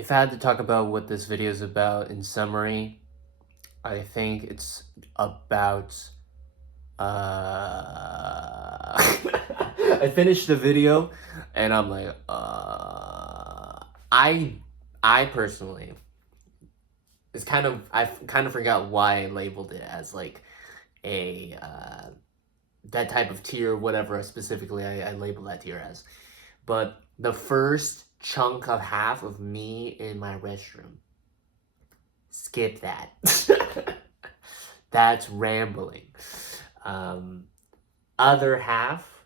If I had to talk about what this video is about in summary, I think it's about I finished the video and I'm like I personally I kind of forgot why I labeled it as like a that type of tier, whatever specifically I labeled that tier as. But the first chunk of half of me in my restroom, skip that. That's rambling. Um, Other half,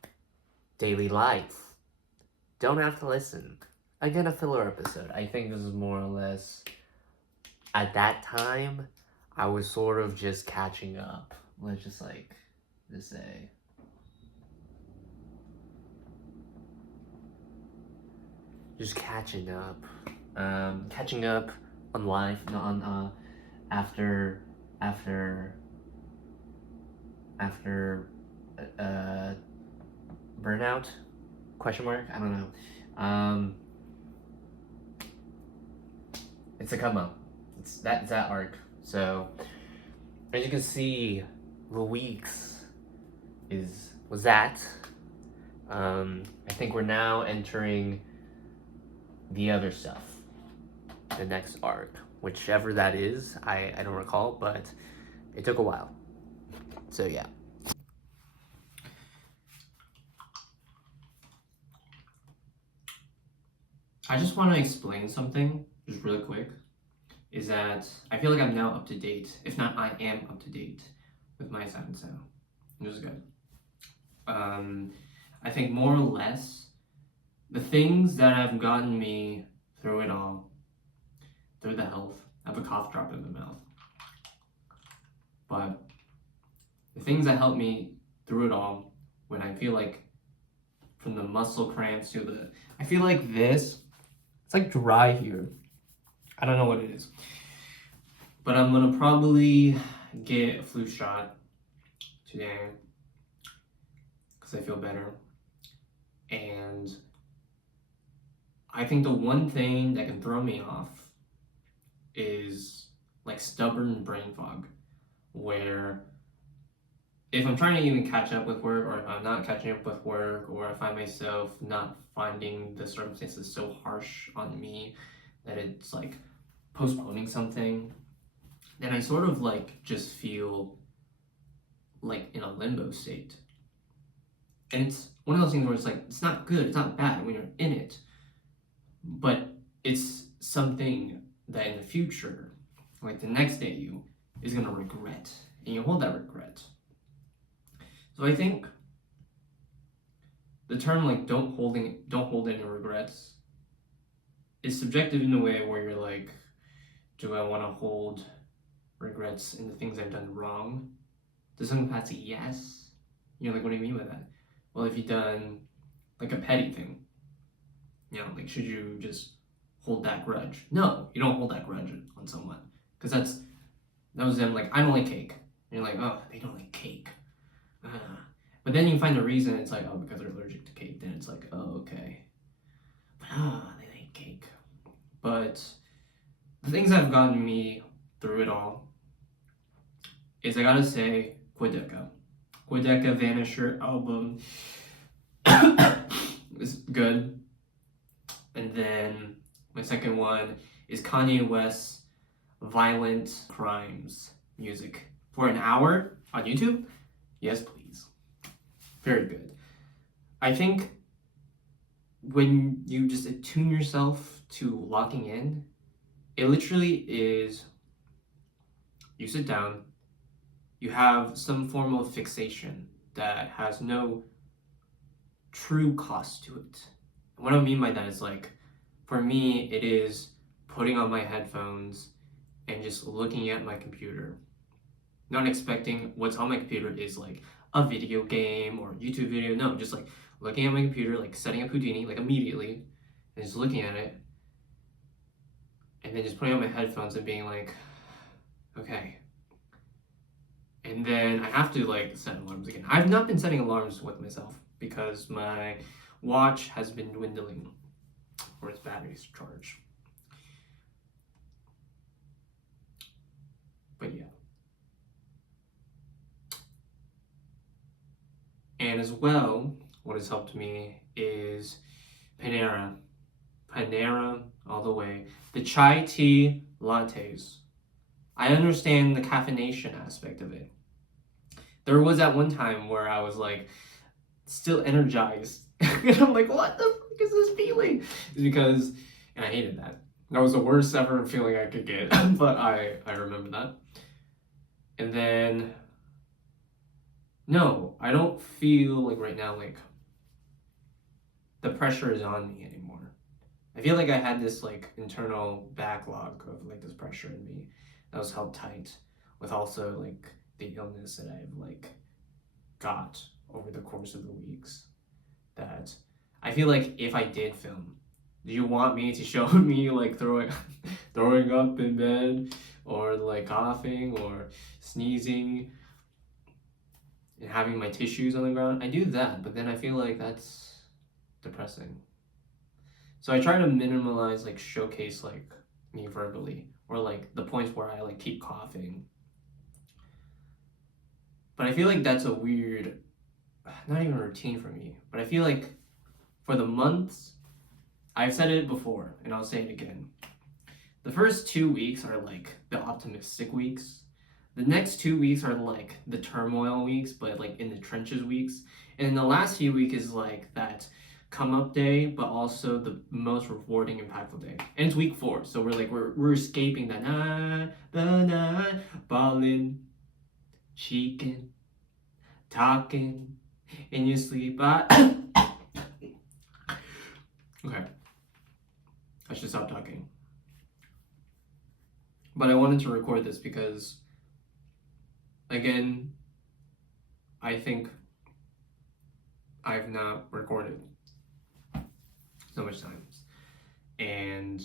daily life. Don't have to listen. Again, a filler episode. I think this is more or less, at that time, I was sort of just catching up. Let's just say. Just catching up. Catching up on life, on after after after burnout? Question mark? I don't know. It's a come up. It's that arc. So as you can see, the weeks was that. I think we're now entering the other stuff, the next arc, whichever that is. I don't recall, but it took a while. So yeah. I just want to explain something, just really quick, is that I feel like I'm now up to date. If not, I am up to date with my sight and sound, which is good. I think more or less, the things that have gotten me through it all, through the health, I have a cough drop in my mouth. But the things that help me through it all, when I feel like, from the muscle cramps to I feel like this, it's like dry here. I don't know what it is. But I'm gonna probably get a flu shot today because I feel better. And I think the one thing that can throw me off is like stubborn brain fog, where if I'm trying to even catch up with work, or if I'm not catching up with work, or I find myself not finding the circumstances so harsh on me that it's like postponing something, then I sort of like just feel like in a limbo state. And it's one of those things where it's like, it's not good, it's not bad when you're in it, but it's something that in the future, like the next day you is gonna regret, and you hold that regret. So I think the term like don't hold any regrets is subjective in a way where you're like, do I want to hold regrets in the things I've done wrong? Does some pass say yes? You're like, what do you mean by that? Well, if you've done like a petty thing, like should you just hold that grudge? No, you don't hold that grudge on someone, because that was them like, I don't like cake. And you're like, oh, they don't like cake. But then you find the reason, it's like, oh, because they're allergic to cake. Then it's like, oh, okay. But they like cake. But the things that have gotten me through it all is, I gotta say, Quedeca Vanisher album is good. And then my second one is Kanye West's Violent Crimes music for an hour on YouTube. Yes, please. Very good. I think when you just attune yourself to locking in, it literally is, you sit down, you have some form of fixation that has no true cost to it. And what I mean by that is, like, for me, it is putting on my headphones and just looking at my computer. Not expecting what's on my computer is like a video game or YouTube video. No, just like looking at my computer, like setting up Houdini, like immediately, and just looking at it, and then just putting on my headphones and being like, okay. And then I have to like set alarms again. I've not been setting alarms with myself because my watch has been dwindling for its battery's charge. But yeah. And as well, what has helped me is Panera. Panera all the way. The chai tea lattes. I understand the caffeination aspect of it. There was at one time where I was like still energized. And I'm like, what the fuck is this feeling? It's because, and I hated that. That was the worst ever feeling I could get. But I remember that. And then, no, I don't feel like right now, like, the pressure is on me anymore. I feel like I had this, like, internal backlog of, like, this pressure in me that was held tight with also, like, the illness that I've, like, got over the course of the weeks. That I feel like if I did film, do you want me to show me, like, throwing up in bed, or, like, coughing, or sneezing, and having my tissues on the ground? I do that, but then I feel like that's depressing. So I try to minimalize, like, showcase, like, me verbally, or, like, the points where I, like, keep coughing. But I feel like that's a weird, not even a routine for me, but I feel like for the months, I've said it before, and I'll say it again. The first 2 weeks are, like, the optimistic weeks. The next 2 weeks are, like, the turmoil weeks, but, like, in the trenches weeks. And the last few weeks is, like, that come up day, but also the most rewarding, impactful day. And it's week 4, so we're escaping that ballin', cheeking, talking in your sleep. Okay, I should stop talking. But I wanted to record this because, again, I think I've not recorded so much times. And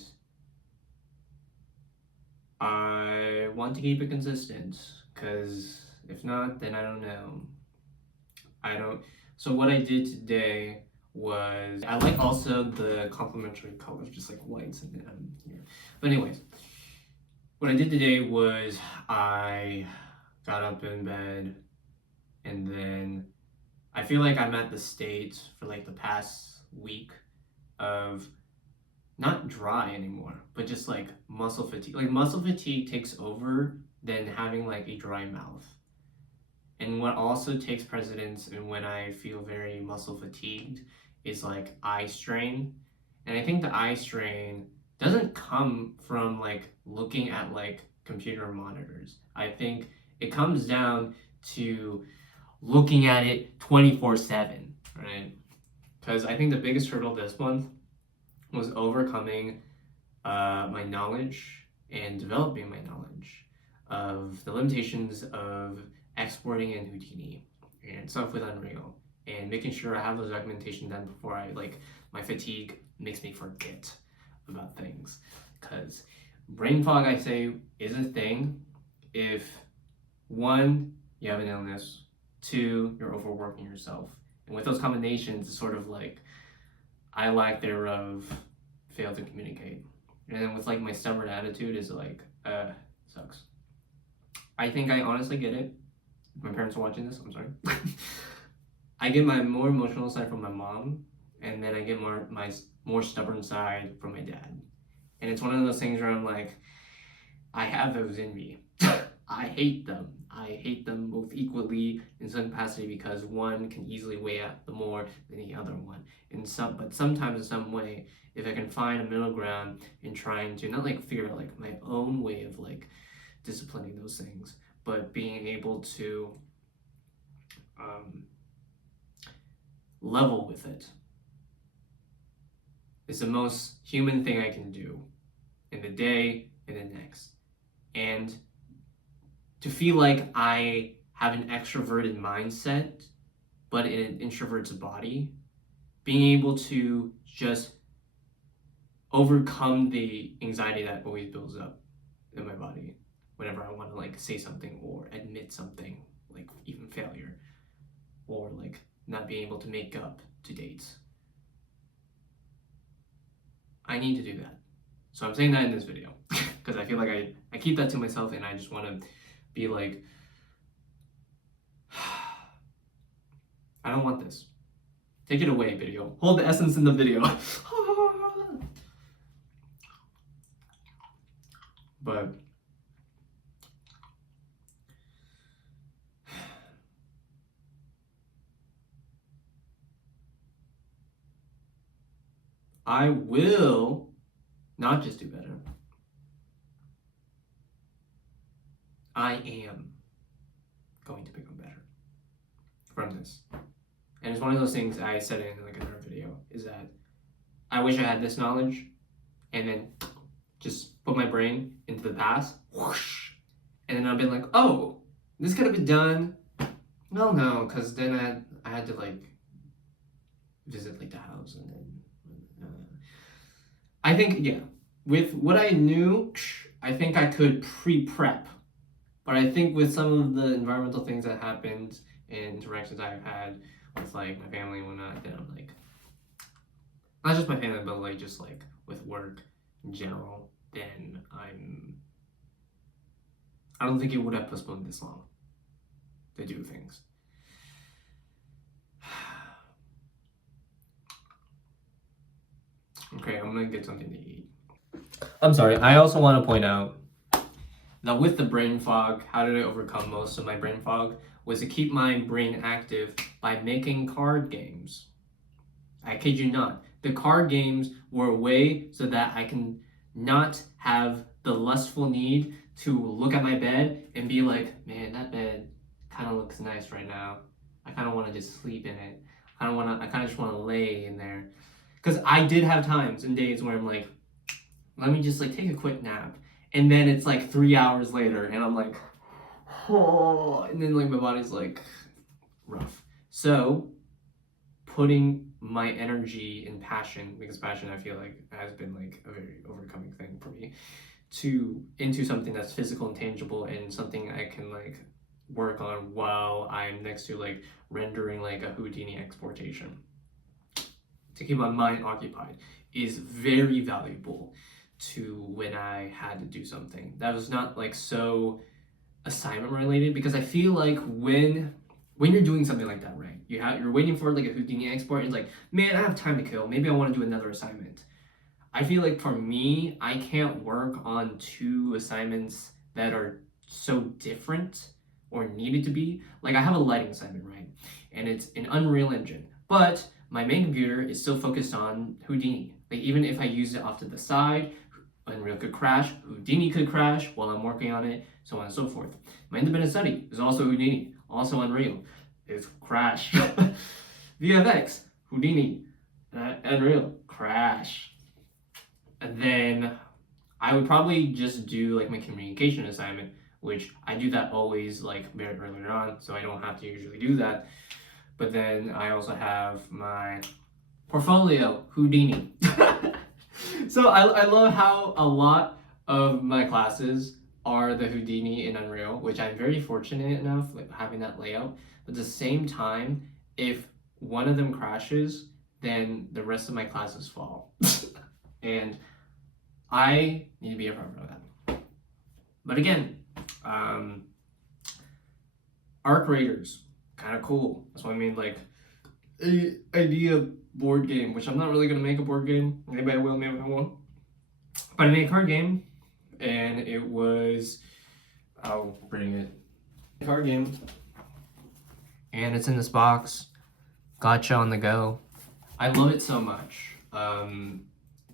I want to keep it consistent, because if not, then I don't know. So what I did today was, I like also the complementary colors, just like whites and here. But anyways, what I did today was I got up in bed, and then I feel like I'm at the state for like the past week of not dry anymore, but just like muscle fatigue. Like muscle fatigue takes over than having like a dry mouth. And what also takes precedence, and when I feel very muscle fatigued, is like eye strain. And I think the eye strain doesn't come from like looking at like computer monitors. I think it comes down to looking at it 24/7, right? Because I think the biggest hurdle this month was overcoming my knowledge and developing my knowledge of the limitations of exporting in Houdini and stuff with Unreal, and making sure I have those documentation done before my fatigue makes me forget about things. Because brain fog, I say, is a thing if 1, you have an illness, 2, you're overworking yourself. And with those combinations, it's sort of like I lack thereof fail to communicate. And then with like my stubborn attitude is like, sucks. I think I honestly get it. If my parents are watching this, I'm sorry. I get my more emotional side from my mom, and then I get my more stubborn side from my dad. And it's one of those things where I'm like, I have those in me. I hate them. I hate them both equally in some capacity, because one can easily weigh out the more than the other one. But sometimes in some way, if I can find a middle ground in trying to not like figure out like my own way of like disciplining those things, but being able to level with it, is the most human thing I can do in the day and the next. And to feel like I have an extroverted mindset, but in an introvert's body, being able to just overcome the anxiety that always builds up in my body whenever I want to like say something or admit something, like even failure, or like not being able to make up to dates. I need to do that. So I'm saying that in this video because I feel like I keep that to myself, and I just want to be like, I don't want this. Take it away, video. Hold the essence in the video. But I will not just do better. I am going to become better from this. And it's one of those things I said in like another video, is that I wish I had this knowledge and then just put my brain into the past, whoosh, and then I've been like, oh, this could have been done. Well, no, because then I had to like visit like the house, and then I think, yeah, with what I knew, I think I could pre-prep. But I think with some of the environmental things that happened and interactions I've had with like my family and whatnot, then I'm like, not just my family, but like just like with work in general, then I don't think it would have postponed this long to do things. Okay, I'm gonna get something to eat. I'm sorry, I also want to point out that with the brain fog, how did I overcome most of my brain fog? Was to keep my brain active by making card games. I kid you not. The card games were a way so that I can not have the lustful need to look at my bed and be like, man, that bed kind of looks nice right now. I kind of want to just sleep in it. I kind of just want to lay in there. Because I did have times and days where I'm like, let me just like take a quick nap. And then it's like 3 hours later and I'm like, oh, and then like my body's like rough. So putting my energy and passion, because passion I feel like has been like a very overcoming thing for me, into something that's physical and tangible and something I can like work on while I'm next to like rendering like a Houdini exportation. To keep my mind occupied is very valuable to when I had to do something that was not like so assignment related, because I feel like when you're doing something like that, right, you're waiting for like a Houdini export, and it's like, man, I have time to kill, maybe I want to do another assignment. I feel like for me, I can't work on 2 assignments that are so different or needed to be. Like I have a lighting assignment, right, and it's an Unreal Engine, but my main computer is still focused on Houdini. Like even if I use it off to the side, Unreal could crash, Houdini could crash while I'm working on it, so on and so forth. My independent study is also Houdini, also Unreal. It's crash. VFX, Houdini, Unreal, crash. And then I would probably just do like my communication assignment, which I do that always like very early on, so I don't have to usually do that. But then I also have my portfolio, Houdini. So I love how a lot of my classes are the Houdini in Unreal, which I'm very fortunate enough like having that layout. But at the same time, if one of them crashes, then the rest of my classes fall. And I need to be upfront for that. But again, arc raiders, kind of cool. That's why I made like a idea board game, which I'm not really gonna make a board game. Maybe I will, maybe I won't. But I made a card game, and it was, I'll bring it. Card game, and it's in this box. Gotcha on the go. I love it so much.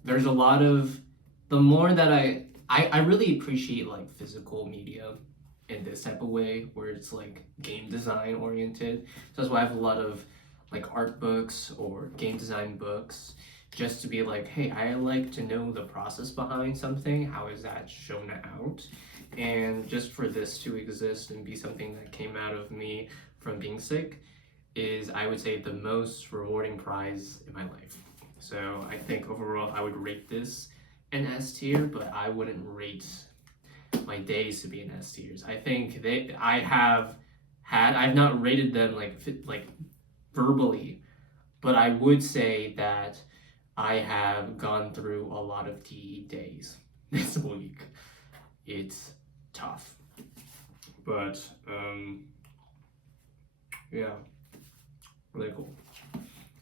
There's a lot of, the more that I really appreciate like physical media in this type of way, where it's like game design oriented. So that's why I have a lot of like art books or game design books, just to be like, hey, I like to know the process behind something. How is that shown out? And just for this to exist and be something that came out of me from being sick is, I would say, the most rewarding prize in my life. So I think overall I would rate this an S tier, but I wouldn't rate my days to be an S tiers. I think I've not rated them like verbally, but I would say that I have gone through a lot of TE days this week. It's tough. but yeah, really cool.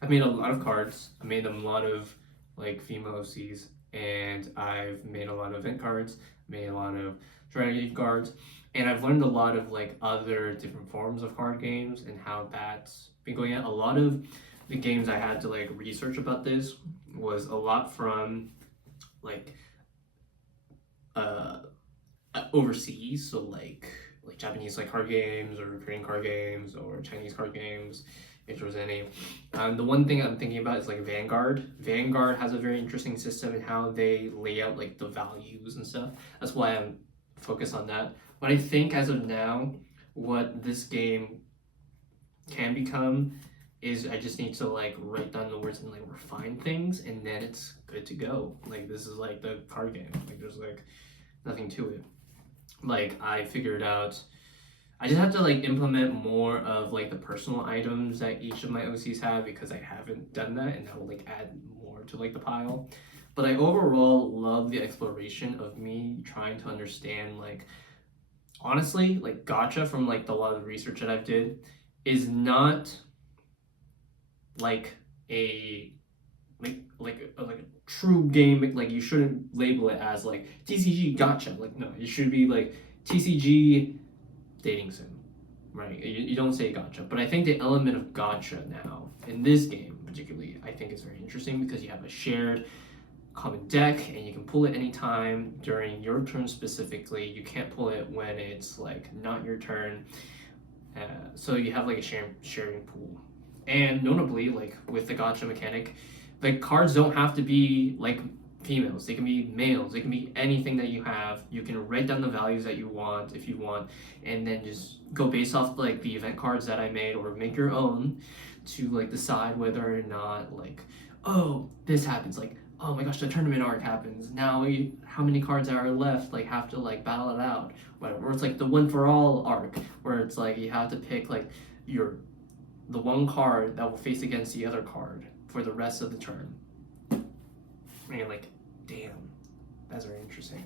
I've made a lot of cards. I made a lot of like female OCs, and I've made a lot of event cards, made a lot of strategy cards, and I've learned a lot of like other different forms of card games and how that's been going on. A lot of the games I had to like research about this was a lot from like uh overseas, so like Japanese like card games or Korean card games or Chinese card games, if there was any. The one thing I'm thinking about is like Vanguard. Vanguard has a very interesting system in how they lay out like the values and stuff. That's why I'm focused on that. But I think as of now, what this game can become is I just need to like write down the words and like refine things, and then it's good to go. Like this is like the card game. Like there's like nothing to it. Like I figured out I just have to like implement more of like the personal items that each of my OCs have, because I haven't done that, and that will like add more to like the pile. But I overall love the exploration of me trying to understand, like, honestly, like gacha from like a lot of the research that I've did is not like a like a true game. Like you shouldn't label it as like TCG gacha. Like no, it should be like TCG dating sim, right? You don't say gacha, but I think the element of gacha now in this game particularly, I think is very interesting, because you have a shared common deck and you can pull it anytime during your turn specifically. You can't pull it when it's like not your turn. So you have like a sharing pool. And notably, like with the gacha mechanic, the cards don't have to be like females. They can be males. They can be anything that you have. You can write down the values that you want if you want, and then just go based off like the event cards that I made, or make your own to like decide whether or not like, oh, this happens. Like, oh my gosh, the tournament arc happens. Now how many cards are left? Like have to like battle it out. Whatever. Or it's like the one for all arc, where it's like you have to pick like the one card that will face against the other card for the rest of the turn. And you're like, damn, that's very interesting.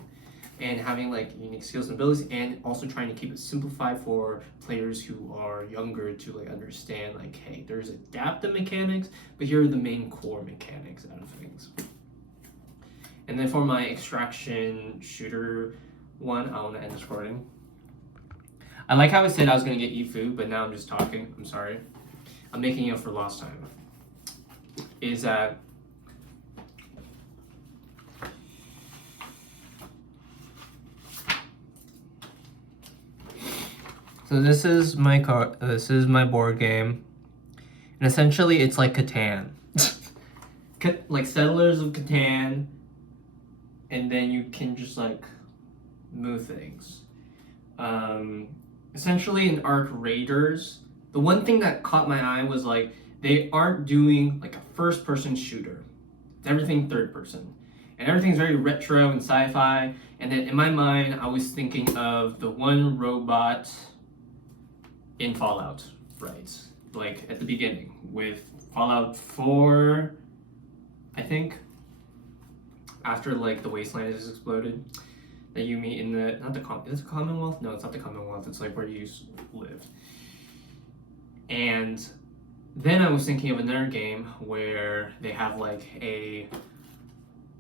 And having like unique skills and abilities, and also trying to keep it simplified for players who are younger to like understand, like, hey, there's adaptive mechanics, but here are the main core mechanics out of things. And then for my extraction shooter one, I want to end this recording. I like how I said I was going to eat food, but now I'm just talking. I'm sorry. I'm making up for lost time. Is that so this is my card. This is my board game, and essentially it's like Catan, like Settlers of Catan, and then you can just like move things. Essentially in Arc Raiders, the one thing that caught my eye was like they aren't doing like a first-person shooter. It's everything third person. And everything's very retro and sci-fi. And then in my mind, I was thinking of the one robot in Fallout, right? Like at the beginning with Fallout 4, I think, after like the wasteland has exploded, that you meet in the, is it the Commonwealth? No, it's not the Commonwealth. It's like where you live. And then I was thinking of another game where they have like a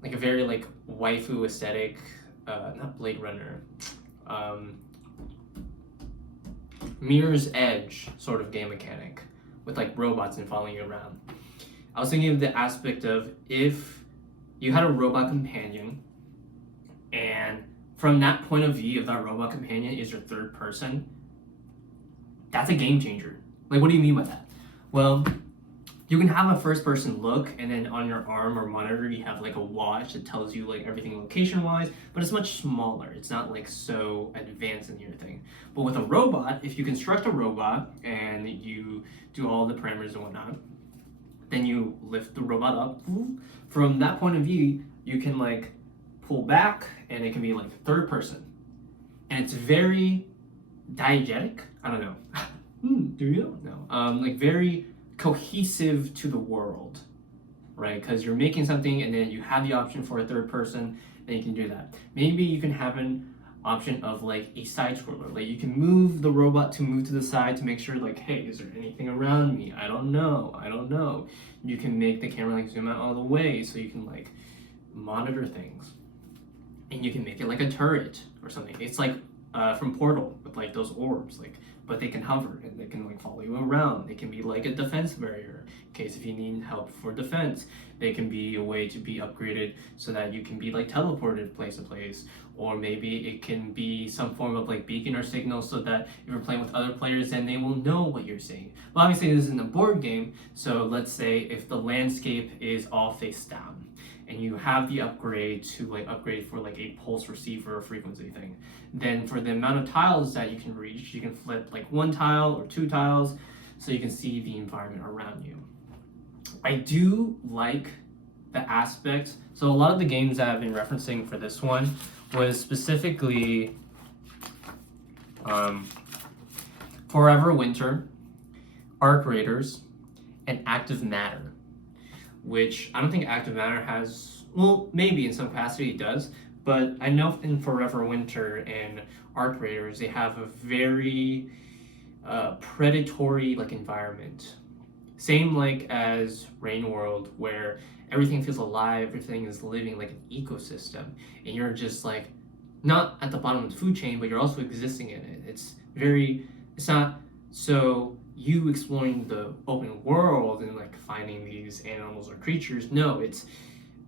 very like waifu aesthetic, not Blade Runner, Mirror's Edge sort of game mechanic with like robots and following you around. I was thinking of the aspect of if you had a robot companion, and from that point of view, if that robot companion is your third person, that's a game changer. Like, what do you mean by that? Well, you can have a first person look, and then on your arm or monitor you have like a watch that tells you like everything location wise, but it's much smaller. It's not like so advanced in your thing. But with a robot, if you construct a robot and you do all the parameters and whatnot, then you lift the robot up. From that point of view, you can like pull back, and it can be like third person, and it's very diegetic. I don't know. Do you know? Like very cohesive to the world, right? Because you're making something, and then you have the option for a third person, then you can do that. Maybe you can have option of like a side scroller. Like you can move the robot to move to the side to make sure like, hey, is there anything around me? I don't know. You can make the camera like zoom out all the way so you can like monitor things. And you can make it like a turret or something. It's like from Portal with like those orbs, like, but they can hover and they can like follow you around. They can be like a defense barrier in case if you need help for defense. They can be a way to be upgraded so that you can be like teleported place to place, or maybe it can be some form of like beacon or signal so that if you're playing with other players, then they will know what you're saying. Well, obviously this isn't a board game, so let's say if the landscape is all face down and you have the upgrade to like upgrade for like a pulse receiver or frequency thing, then for the amount of tiles that you can reach, you can flip like 1 tile or 2 tiles so you can see the environment around you. I do like the aspect. So a lot of the games that I've been referencing for this one was specifically Forever Winter, Arc Raiders, and Active Matter, which I don't think Active Matter has, well, maybe in some capacity it does, but I know in Forever Winter and Arc Raiders, they have a very predatory like environment. Same like as Rain World, where everything feels alive, everything is living like an ecosystem, and you're just like not at the bottom of the food chain, but you're also existing in it. It's not so you exploring the open world and like finding these animals or creatures. No, it's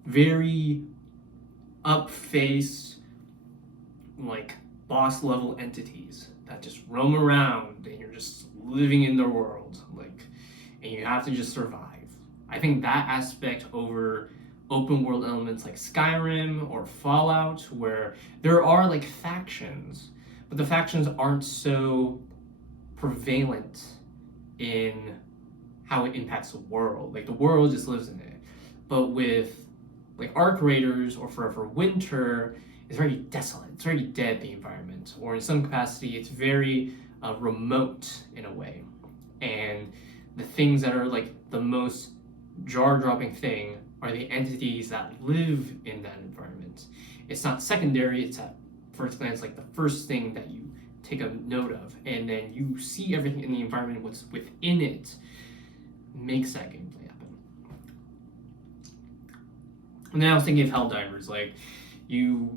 very up-faced, like boss level entities that just roam around and you're just living in their world, like, and you have to just survive. I think that aspect over open world elements like Skyrim or Fallout, where there are like factions, but the factions aren't so prevalent in how it impacts the world. Like the world just lives in it. But with like Arc Raiders or Forever Winter, it's very desolate. It's very dead, the environment. Or in some capacity, it's very remote in a way. And the things that are like the most jaw-dropping thing are the entities that live in that environment. It's not secondary, it's at first glance like the first thing that you take a note of, and then you see everything in the environment, what's within it makes that gameplay happen. And then I was thinking of Helldivers, like you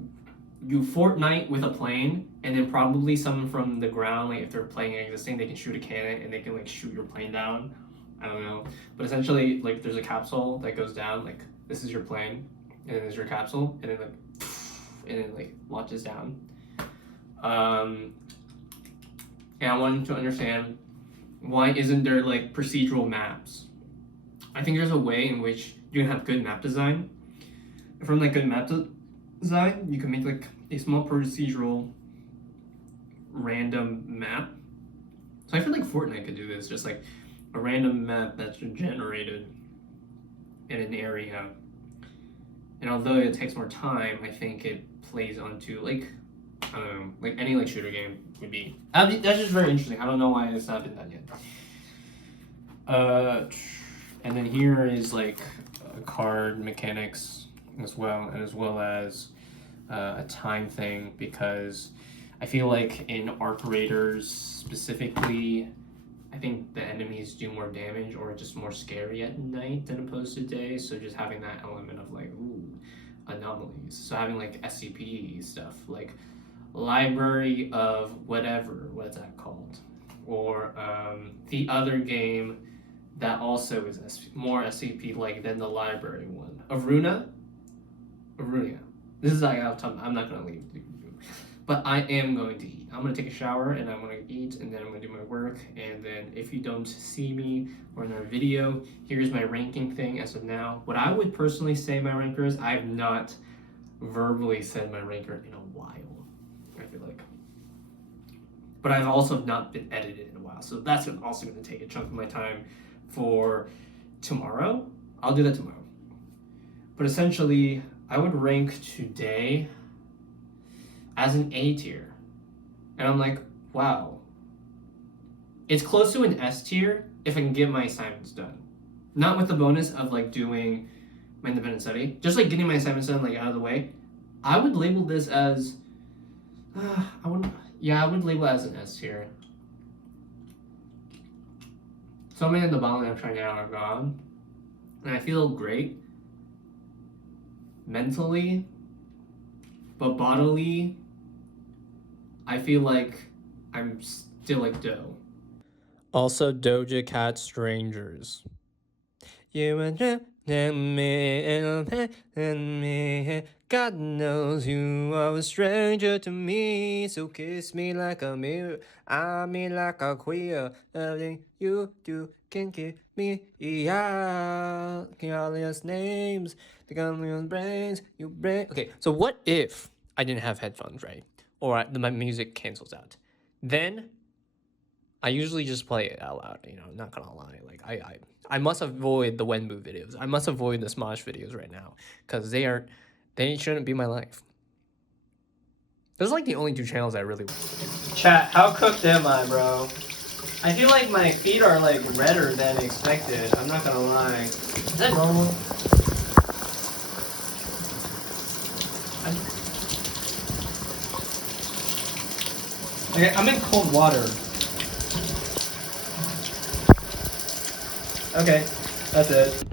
Fortnite with a plane, and then probably someone from the ground, like if they're playing existing, they can shoot a cannon and they can like shoot your plane down. I don't know, but essentially like there's a capsule that goes down, like this is your plane, and then there's your capsule, and then like and then like launches down. And I wanted to understand, why isn't there like procedural maps? I think there's a way in which you can have good map design. From like good map design, you can make like a small procedural random map. So I feel like Fortnite could do this, just like a random map that's generated in an area. And although it takes more time, I think it plays onto like, I don't know, like any like shooter game would be. That's just very interesting. I don't know why it's not been done yet. And then here is like card mechanics as well, and as well as a time thing, because I feel like in Arc Raiders specifically, I think the enemies do more damage or just more scary at night than opposed to day. So just having that element of like, ooh, anomalies. So having like SCP stuff, like library of whatever, what's that called? Or the other game that also is more SCP like than the library one. Arunia. This is like out of time. I'm not gonna leave. But I am going to eat. I'm going to take a shower and I'm going to eat, and then I'm going to do my work. And then if you don't see me or in our video, here's my ranking thing as of now. What I would personally say my ranker is, I have not verbally said my ranker in a while, I feel like. But I've also not been edited in a while. So that's also going to take a chunk of my time for tomorrow. I'll do that tomorrow. But essentially, I would rank today as an A tier. And I'm like, wow. It's close to an S tier if I can get my assignments done. Not with the bonus of like doing my independent study. Just like getting my assignments done like out of the way. I would label this as I would label it as an S tier. So many of the bottles I've tried now are gone, and I feel great mentally, but bodily, I feel like I'm still like dough. Also, Doja Cat Strangers. You and me, God knows you are a stranger to me, so kiss me like a mirror, I mean like a queer. Everything you do can give me out. All these names, they got me on brains, you brain. Okay, so what if I didn't have headphones, right? Or my music cancels out? Then I usually just play it out loud, you know, I'm not gonna lie. Like, I must avoid the Wenbu videos. I must avoid the Smosh videos right now, because they shouldn't be my life. Those are like the only two channels I really... Chat, how cooked am I, bro? I feel like my feet are like redder than expected, I'm not gonna lie. Is that normal? Okay, I'm in cold water. Okay, that's it.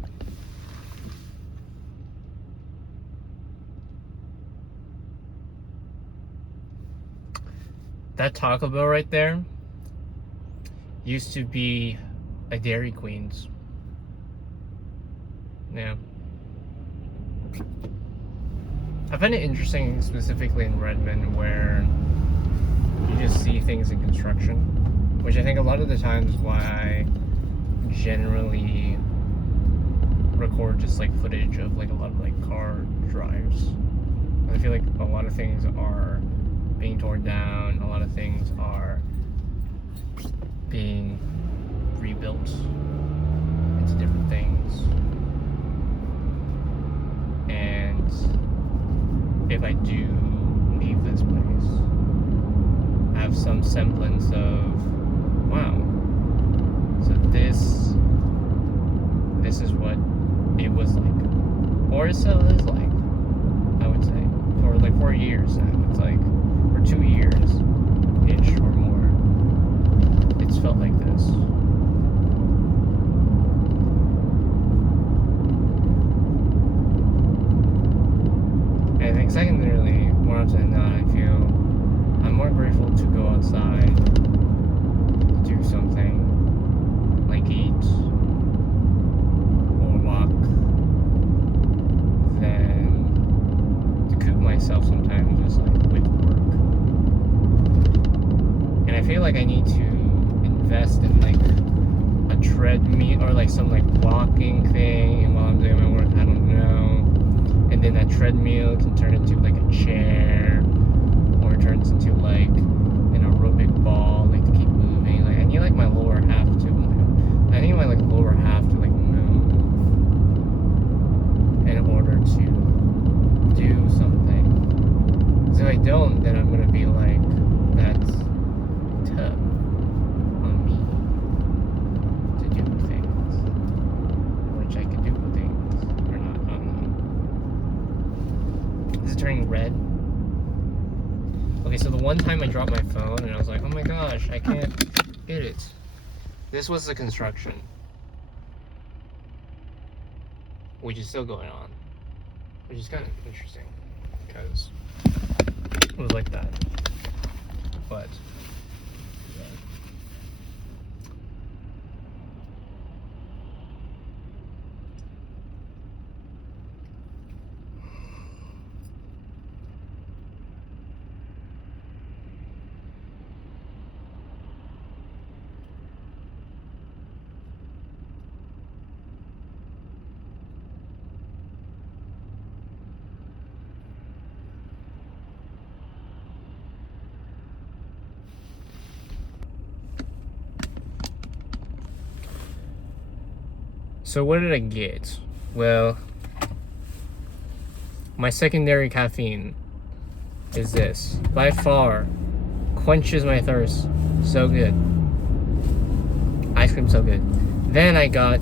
That Taco Bell right there used to be a Dairy Queen's. Yeah. I find it interesting, specifically in Redmond, where you just see things in construction, which I think a lot of the times is why I generally record just like footage of like a lot of like car drives. I feel like a lot of things are being torn down, a lot of things are being rebuilt into different things, and if I do leave this place, I have some semblance of, wow, so this is what it was like, or it still is like, I would say, for like 4 years now. It's like, for 2 years-ish or more, it's felt like this. And I think secondarily, more often than not, I feel I'm more grateful to go outside, to do something, like eat, or walk, than to coop myself sometimes just like with work. And I feel like I need to invest in like a treadmill or like some like walking thing while I'm doing my work, I don't know. And then that treadmill can turn into like a chair, or it turns into like an aerobic ball, like to keep moving. Like I need like my lower half to, I need my like lower half to like move in order to do something. So if I don't, then I'm gonna be like, that's tough on me to do things, which I can do things or not. Is it turning red? Okay, so the one time I dropped my phone and I was like, oh my gosh, I can't get it. This was the construction, which is still going on, which is kind of interesting because it was like that. But yeah. So what did I get? Well, my secondary caffeine is this. By far, quenches my thirst. So good. Ice cream, so good. Then I got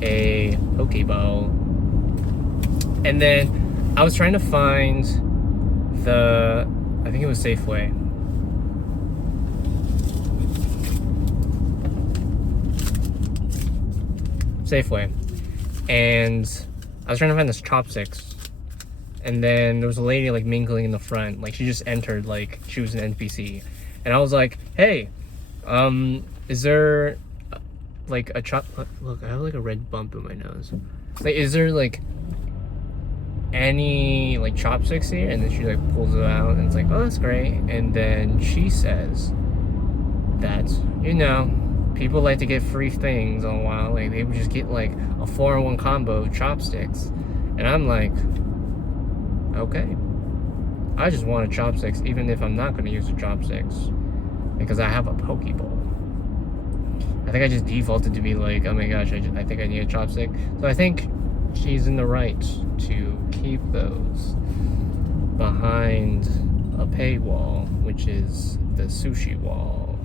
a Pokeball. And then I was trying to find the I think it was Safeway. And I was trying to find this chopsticks, and then there was a lady like mingling in the front, like she just entered like she was an NPC, and I was like, hey, is there like a look, I have like a red bump in my nose, like is there like any like chopsticks here? And then she like pulls it out and it's like, oh, that's great. And then she says that, you know, people like to get free things on a while, like they would just get like a 4-in-1 combo of chopsticks. And I'm like, okay, I just wanted chopsticks even if I'm not going to use the chopsticks because I have a Pokeball. I think I just defaulted to be like, oh my gosh, I think I need a chopstick. So I think she's in the right to keep those behind a paywall, which is the sushi wall.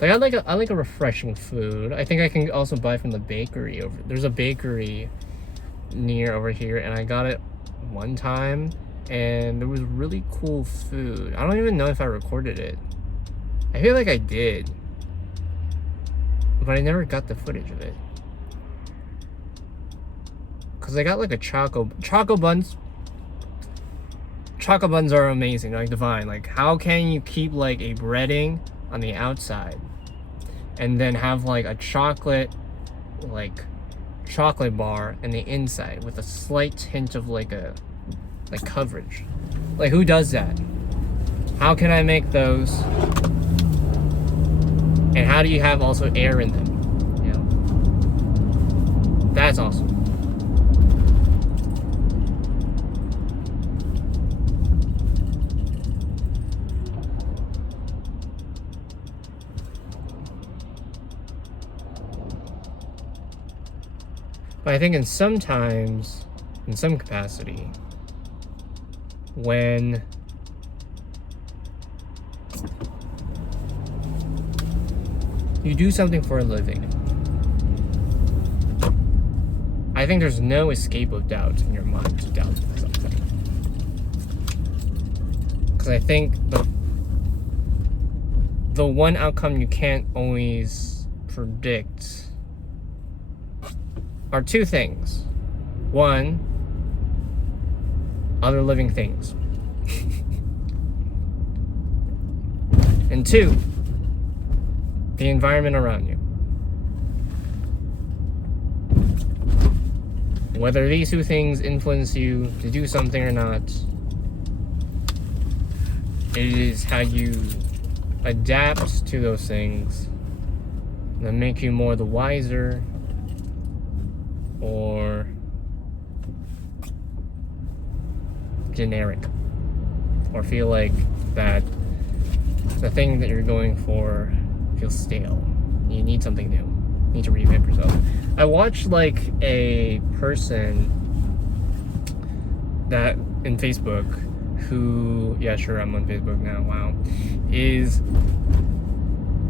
Like I like a refreshing food. I think I can also buy from the bakery over. There's a bakery near over here, and I got it one time, and there was really cool food. I don't even know if I recorded it. I feel like I did, but I never got the footage of it. Cause I got like a choco buns. Choco buns are amazing, like divine. Like how can you keep like a breading on the outside and then have like a chocolate bar in the inside with a slight hint of like coverage? Like who does that? How can I make those? And how do you have also air in them? You know? That's awesome. But I think in some capacity, when you do something for a living, I think there's no escape of doubt in your mind to doubt something. Because I think the one outcome you can't always predict are two things. One, other living things. And two, the environment around you. Whether these two things influence you to do something or not, it is how you adapt to those things that make you more the wiser or generic, or feel like that the thing that you're going for feels stale. You need something new. You need to revamp yourself. I watched like a person that in Facebook who, yeah, sure, I'm on Facebook now, wow, is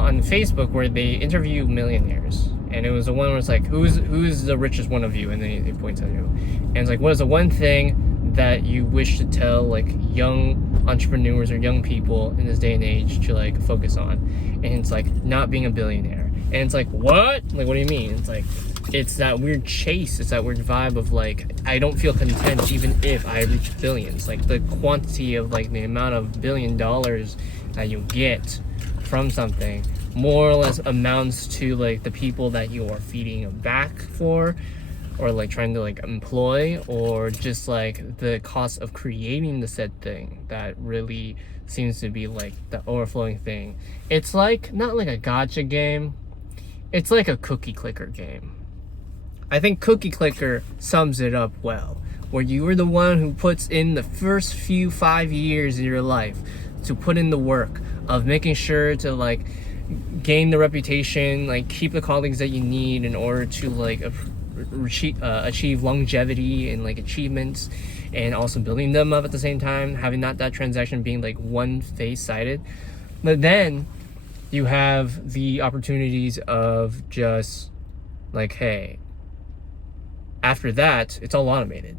on Facebook where they interview millionaires. And it was the one where it's like, who's the richest one of you? And then it points at you. And it's like, what is the one thing that you wish to tell like young entrepreneurs or young people in this day and age to like focus on? And it's like, not being a billionaire. And it's like, what? Like, what do you mean? It's like, it's that weird chase. It's that weird vibe of like, I don't feel content even if I reach billions. Like the quantity of like the amount of $1 billion that you get from something more or less amounts to like the people that you are feeding back for, or like trying to like employ, or just like the cost of creating the said thing that really seems to be like the overflowing thing. It's like not like a gacha game, it's like a cookie clicker game. I think Cookie Clicker sums it up well, where you are the one who puts in the first few 5 years of your life to put in the work of making sure to like gain the reputation, like keep the colleagues that you need in order to like achieve longevity and like achievements, and also building them up at the same time, having not that transaction being like one face-sided. But then you have the opportunities of just like, hey, after that it's all automated.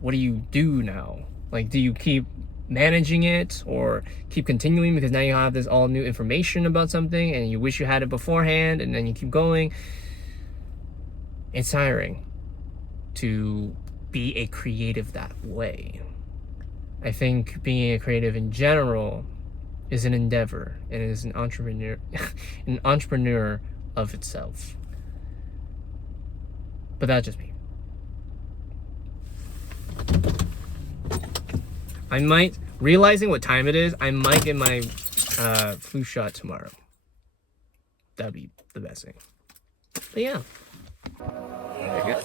What do you do now? Like, do you keep managing it or keep continuing because now you have this all new information about something and you wish you had it beforehand and then you keep going. It's tiring to be a creative that way. I think being a creative in general is an endeavor and it is an entrepreneur of itself. But that's just me. I might, realizing what time it is, I might get my flu shot tomorrow. That'd be the best thing. But yeah. There you go.